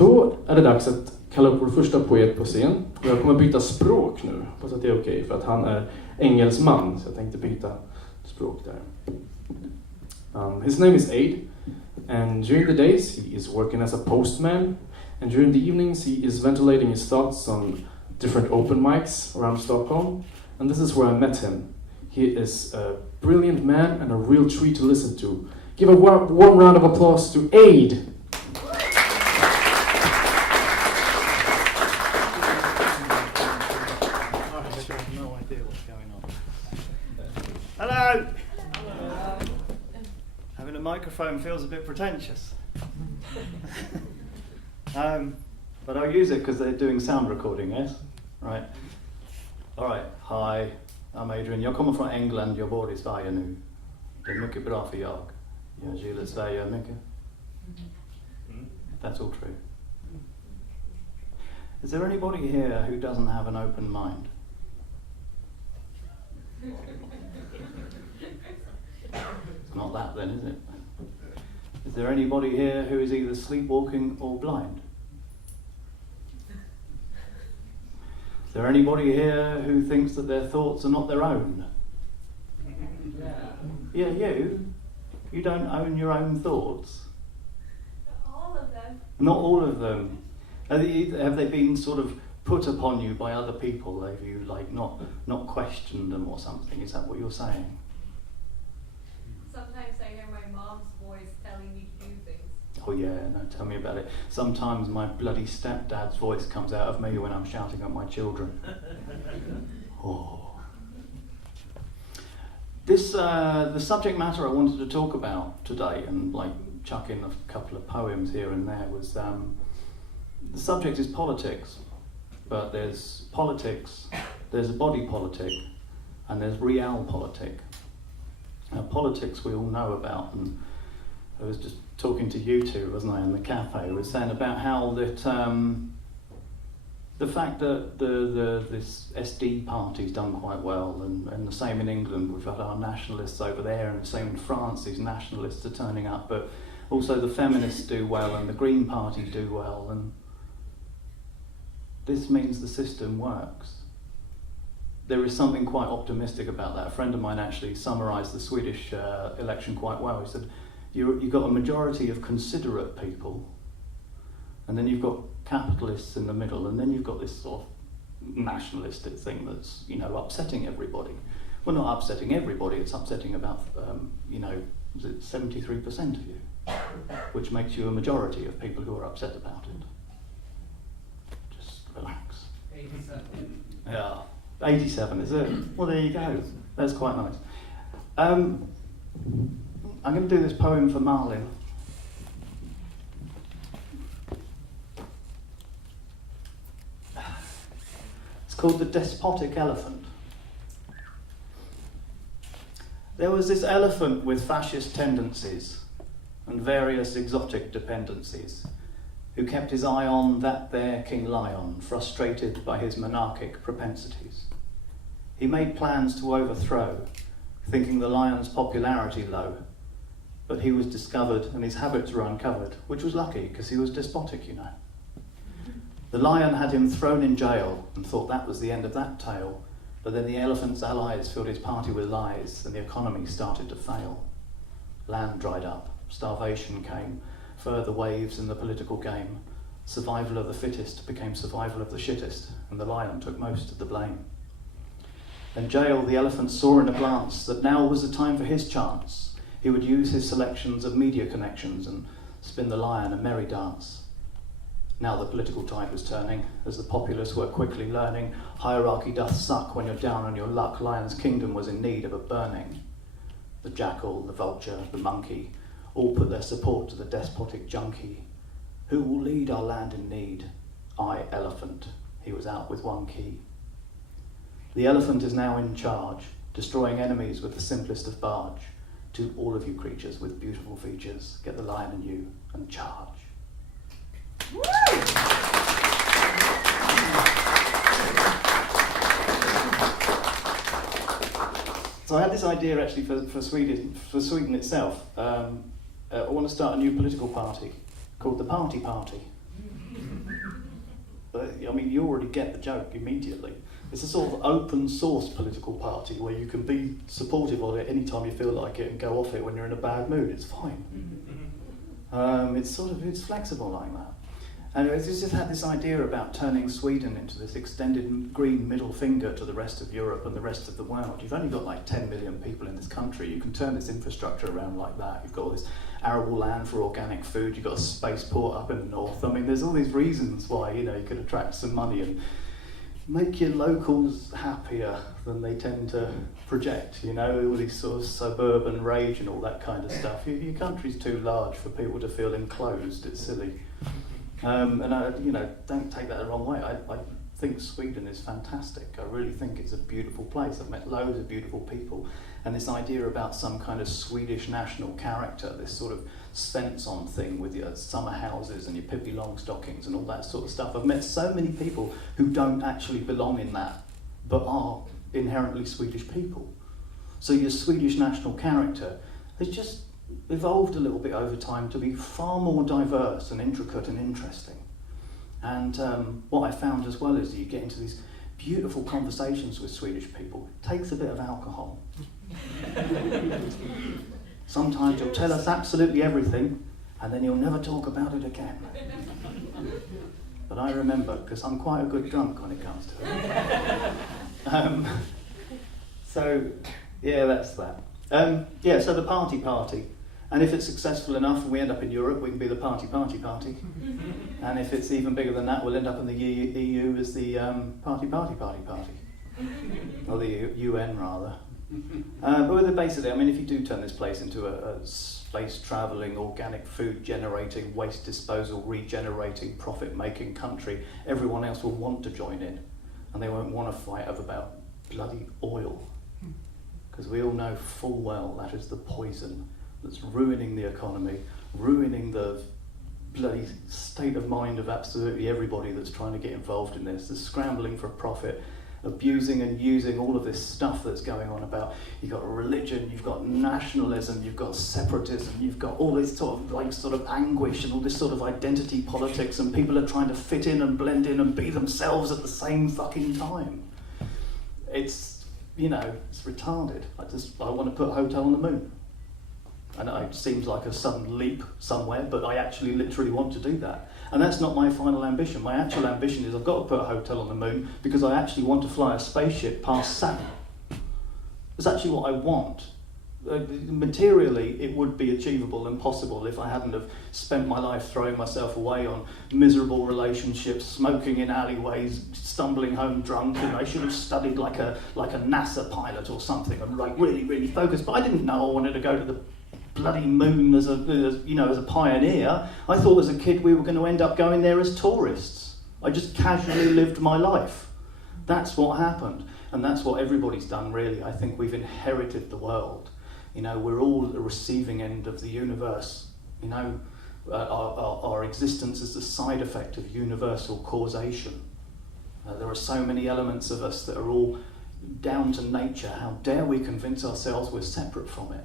Då är det dags att kalla upp vår första poet på scen. Och jag kommer byta språk nu, hoppas att det är okej, för att han är engelsman, så jag tänkte byta språk där. His name is Ade, and during the days he is working as a postman, and during the evenings he is ventilating his thoughts on different open mics around Stockholm, and this is where I met him. He is a brilliant man and a real treat to listen to. Give a warm round of applause to Ade. Hello! Having a microphone feels a bit pretentious. But I'll use it because they're doing sound recording, yes? Right. Alright, hi, I'm Adrian. Jag kommer från England, jag bor I Sverige nu. Det är mycket bra för jag. Jag gillar Sverige mycket. That's all true. Is there anybody here who doesn't have an open mind? It's not that then, is it? Is there anybody here who is either sleepwalking or blind? Is there anybody here who thinks that their thoughts are not their own? Yeah, you? You don't own your own thoughts? Not all of them. Not all of them. Have they been sort of put upon you by other people? Have you not questioned them or something? Is that what you're saying? Sometimes I hear my mom's voice telling me to do things. Oh yeah, no, tell me about it. Sometimes my bloody stepdad's voice comes out of me when I'm shouting at my children. Oh. This, the subject matter I wanted to talk about today, and chuck in a couple of poems here and there, was the subject is politics, but there's politics, there's a body politic, and there's realpolitik. Now politics we all know about, and I was just talking to you two, wasn't I, in the cafe. I was saying about how that the fact that this SD party's done quite well, and the same in England, we've had our nationalists over there, and the same in France, these nationalists are turning up, but also the feminists do well, and the Green Party do well, and this means the system works. There is something quite optimistic about that. A friend of mine actually summarised the Swedish election quite well. He said, you've got a majority of considerate people, and then you've got capitalists in the middle, and then you've got this sort of nationalistic thing that's, upsetting everybody. Well, not upsetting everybody, it's upsetting about, is it 73% of you, which makes you a majority of people who are upset about it. Just relax. 87. Yeah. 87, is it? Well, there you go. That's quite nice. I'm going to do this poem for Marlin. It's called The Despotic Elephant. There was this elephant with fascist tendencies and various exotic dependencies, who kept his eye on that there King Lion, frustrated by his monarchic propensities. He made plans to overthrow, thinking the lion's popularity low, but he was discovered and his habits were uncovered, which was lucky, because he was despotic, The lion had him thrown in jail and thought that was the end of that tale, but then the elephant's allies filled his party with lies and the economy started to fail. Land dried up, starvation came, further waves in the political game. Survival of the fittest became survival of the shittest, and the lion took most of the blame. In jail, the elephant saw in a glance that now was the time for his chance. He would use his selections of media connections and spin the lion a merry dance. Now the political tide was turning, as the populace were quickly learning, hierarchy doth suck when you're down on your luck. Lion's kingdom was in need of a burning. The jackal, the vulture, the monkey, all put their support to the despotic junkie. Who will lead our land in need? I, elephant. He was out with one key. The elephant is now in charge, destroying enemies with the simplest of barge. To all of you creatures with beautiful features, get the lion in you and charge. Woo! So I had this idea actually for Sweden itself. I want to start a new political party called the Party Party. I mean, you already get the joke immediately. It's a sort of open source political party where you can be supportive of it anytime you feel like it and go off it when you're in a bad mood. It's fine. It's flexible like that. And it's just had this idea about turning Sweden into this extended green middle finger to the rest of Europe and the rest of the world. You've only got like 10 million people in this country. You can turn this infrastructure around like that. You've got all this arable land for organic food. You've got a spaceport up in the north. I mean, there's all these reasons why, you could attract some money and make your locals happier than they tend to project, all these sort of suburban rage and all that kind of stuff. Your country's too large for people to feel enclosed. It's silly. And don't take that the wrong way. I think Sweden is fantastic. I really think it's a beautiful place. I've met loads of beautiful people. And this idea about some kind of Swedish national character, this sort of Svensson thing with your summer houses and your Pippi Longstockings and all that sort of stuff. I've met so many people who don't actually belong in that, but are inherently Swedish people. So your Swedish national character has just evolved a little bit over time to be far more diverse and intricate and interesting. And what I found as well is that you get into these beautiful conversations with Swedish people. It takes a bit of alcohol. Sometimes you'll tell us absolutely everything and then you'll never talk about it again. But I remember, because I'm quite a good drunk when it comes to it. So, yeah, that's that. So the party. And if it's successful enough and we end up in Europe, we can be the party. And if it's even bigger than that, we'll end up in the EU as the party. Or the UN, rather. But basically, I mean, if you do turn this place into a space-travelling, organic food-generating, waste disposal, regenerating, profit-making country, everyone else will want to join in. And they won't want to fight over about bloody oil. Because we all know full well that is the poison that's ruining the economy, ruining the bloody state of mind of absolutely everybody that's trying to get involved in this. The scrambling for profit, abusing and using all of this stuff that's going on about, you've got religion, you've got nationalism, you've got separatism, you've got all this sort of anguish and all this sort of identity politics, and people are trying to fit in and blend in and be themselves at the same fucking time. It's retarded. I want to put a hotel on the moon. And it seems like a sudden leap somewhere, but I actually literally want to do that. And that's not my final ambition. My actual ambition is I've got to put a hotel on the moon because I actually want to fly a spaceship past Saturn. It's actually what I want. Materially, it would be achievable and possible if I hadn't have spent my life throwing myself away on miserable relationships, smoking in alleyways, stumbling home drunk, and I should have studied like a NASA pilot or something and really, really focused. But I didn't know I wanted to go to the bloody moon as a pioneer. I thought as a kid we were going to end up going there as tourists. I just casually lived my life. That's what happened, and that's what everybody's done really. I think we've inherited the world. We're all at the receiving end of the universe. Our existence is the side effect of universal causation. There are so many elements of us that are all down to nature. How dare we convince ourselves we're separate from it?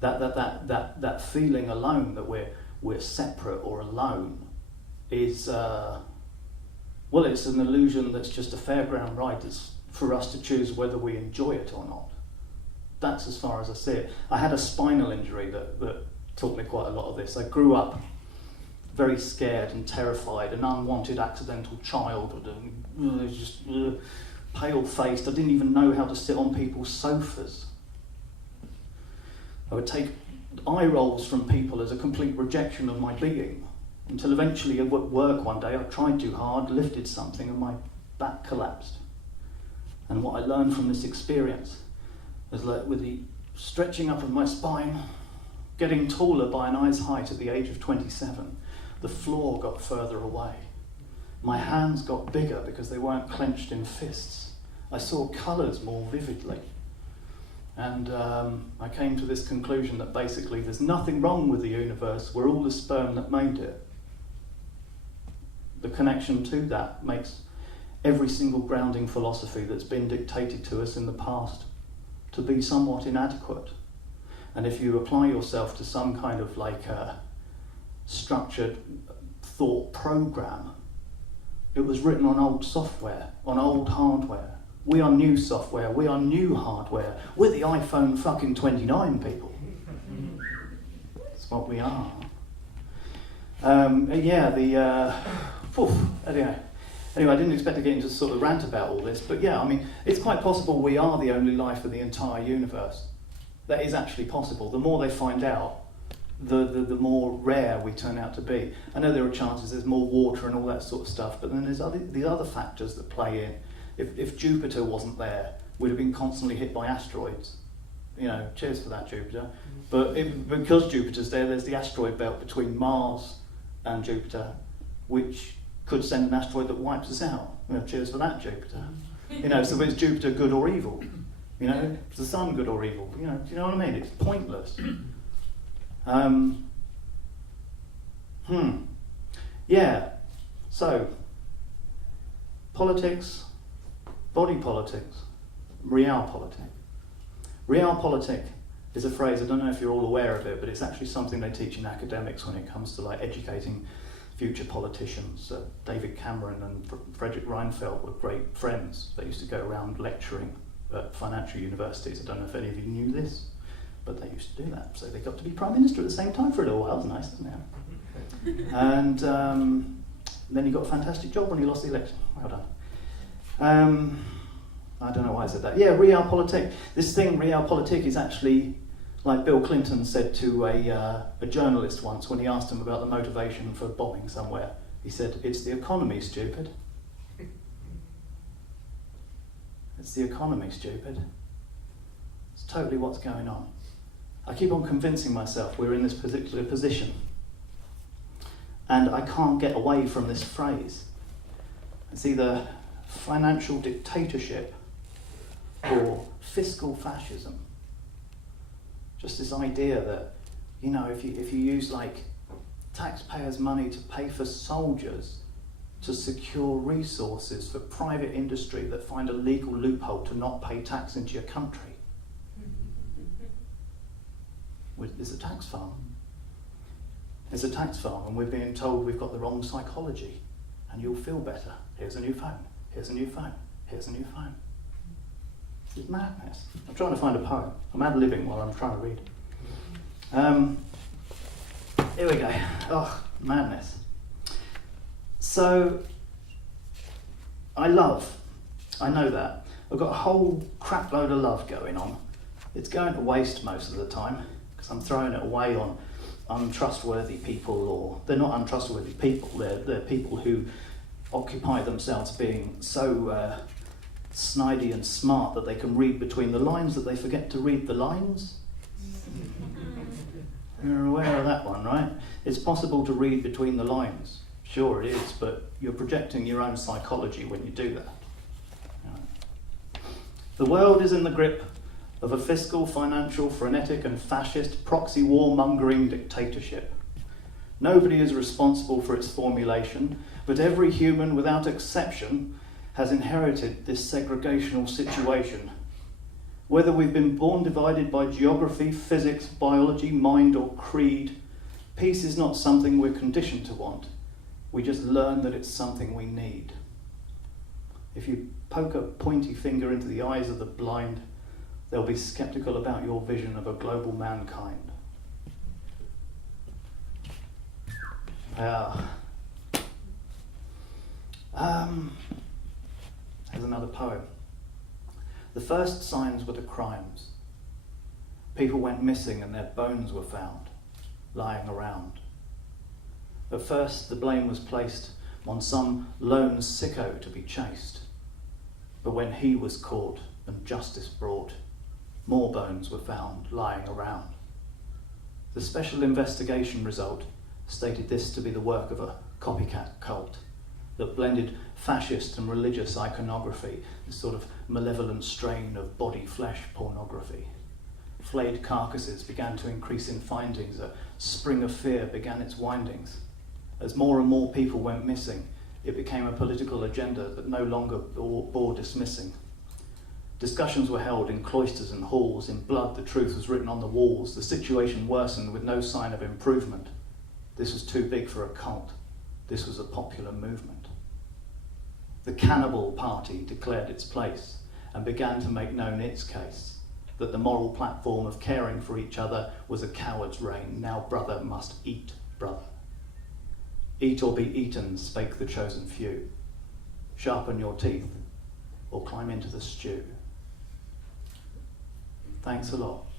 That feeling alone that we're separate or alone is it's an illusion that's just a fairground ride that's for us to choose whether we enjoy it or not. That's as far as I see it. I had a spinal injury that taught me quite a lot of this. I grew up very scared and terrified, an unwanted accidental child, just pale-faced. I didn't even know how to sit on people's sofas. I would take eye rolls from people as a complete rejection of my being, until eventually at work one day I tried too hard, lifted something and my back collapsed. And what I learned from this experience is that with the stretching up of my spine, getting taller by an eye's height at the age of 27, the floor got further away. My hands got bigger because they weren't clenched in fists. I saw colours more vividly. And I came to this conclusion that basically there's nothing wrong with the universe, we're all the sperm that made it. The connection to that makes every single grounding philosophy that's been dictated to us in the past to be somewhat inadequate. And if you apply yourself to some kind of structured thought program, It was written on old software, on old hardware. We are new software, we are new hardware. We're the iPhone fucking 29 people. That's what we are. Anyway, I didn't expect to get into sort of rant about all this, but yeah, I mean, it's quite possible we are the only life of the entire universe. That is actually possible. The more they find out, the more rare we turn out to be. I know there are chances there's more water and all that sort of stuff, but then there's these other factors that play in. If Jupiter wasn't there, we'd have been constantly hit by asteroids. You know, cheers for that, Jupiter. But because Jupiter's there, there's the asteroid belt between Mars and Jupiter, which could send an asteroid that wipes us out. You know, cheers for that, Jupiter. You know, so is Jupiter good or evil? You know, is the sun good or evil? You know, do you know what I mean? It's pointless. Yeah, so politics, body politics, realpolitik. Realpolitik is a phrase, I don't know if you're all aware of it, but it's actually something they teach in academics when it comes to like educating future politicians. David Cameron and Frederick Reinfeldt were great friends. They used to go around lecturing at financial universities. I don't know if any of you knew this, but they used to do that. So they got to be Prime Minister at the same time for a little while. It was nice, wasn't it? And then he got a fantastic job when he lost the election. Well done. I don't know why I said that. Yeah, realpolitik. This thing, realpolitik, is actually, like Bill Clinton said to a journalist once when he asked him about the motivation for bombing somewhere. He said, "It's the economy, stupid. It's the economy, stupid." It's totally what's going on. I keep on convincing myself we're in this particular position, and I can't get away from this phrase. It's either financial dictatorship or fiscal fascism. Just this idea that, you know, if you use like taxpayers' money to pay for soldiers to secure resources for private industry that find a legal loophole to not pay tax into your country, it's a tax farm. It's a tax farm, and we're being told we've got the wrong psychology, and you'll feel better. Here's a new phone. Here's a new phone. Here's a new phone. It's madness. I'm trying to find a poem. I'm ad-libbing while I'm trying to read. Here we go. Oh, madness. So, I know that. I've got a whole crap load of love going on. It's going to waste most of the time, because I'm throwing it away on untrustworthy people, or they're not untrustworthy people, they're people who occupy themselves being so snidey and smart that they can read between the lines that they forget to read the lines. You're aware of that one, right? It's possible to read between the lines. Sure it is, but you're projecting your own psychology when you do that. The world is in the grip of a fiscal, financial, frenetic and fascist proxy war-mongering dictatorship. Nobody is responsible for its formulation, but every human, without exception, has inherited this segregational situation. Whether we've been born divided by geography, physics, biology, mind or creed, peace is not something we're conditioned to want. We just learn that it's something we need. If you poke a pointy finger into the eyes of the blind, they'll be skeptical about your vision of a global mankind. Here's another poem. The first signs were the crimes. People went missing and their bones were found, lying around. At first, the blame was placed on some lone sicko to be chased. But when he was caught and justice brought, more bones were found lying around. The special investigation result stated this to be the work of a copycat cult that blended fascist and religious iconography, this sort of malevolent strain of body-flesh pornography. Flayed carcasses began to increase in findings. A spring of fear began its windings. As more and more people went missing, it became a political agenda that no longer bore dismissing. Discussions were held in cloisters and halls. In blood, the truth was written on the walls. The situation worsened with no sign of improvement. This was too big for a cult. This was a popular movement. the cannibal party declared its place and began to make known its case, that the moral platform of caring for each other was a coward's reign. Now brother must eat brother. Eat or be eaten, spake the chosen few. Sharpen your teeth or climb into the stew. Thanks a lot.